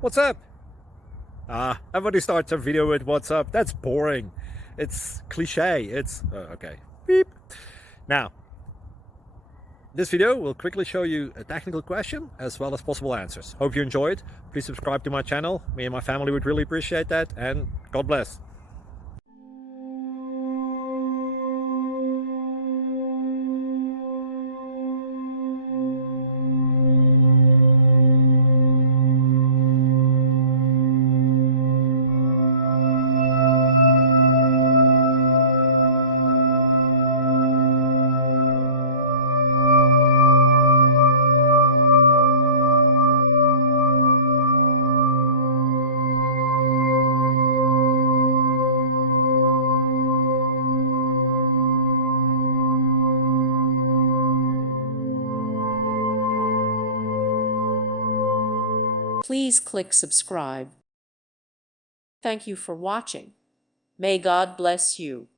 What's up? Everybody starts a video with what's up. That's boring. It's cliche. It's okay. Beep. Now, this video will quickly show you a technical question as well as possible answers. Hope you enjoyed. Please subscribe to my channel. Me and my family would really appreciate that, and God bless. Please click subscribe. Thank you for watching. May God bless you.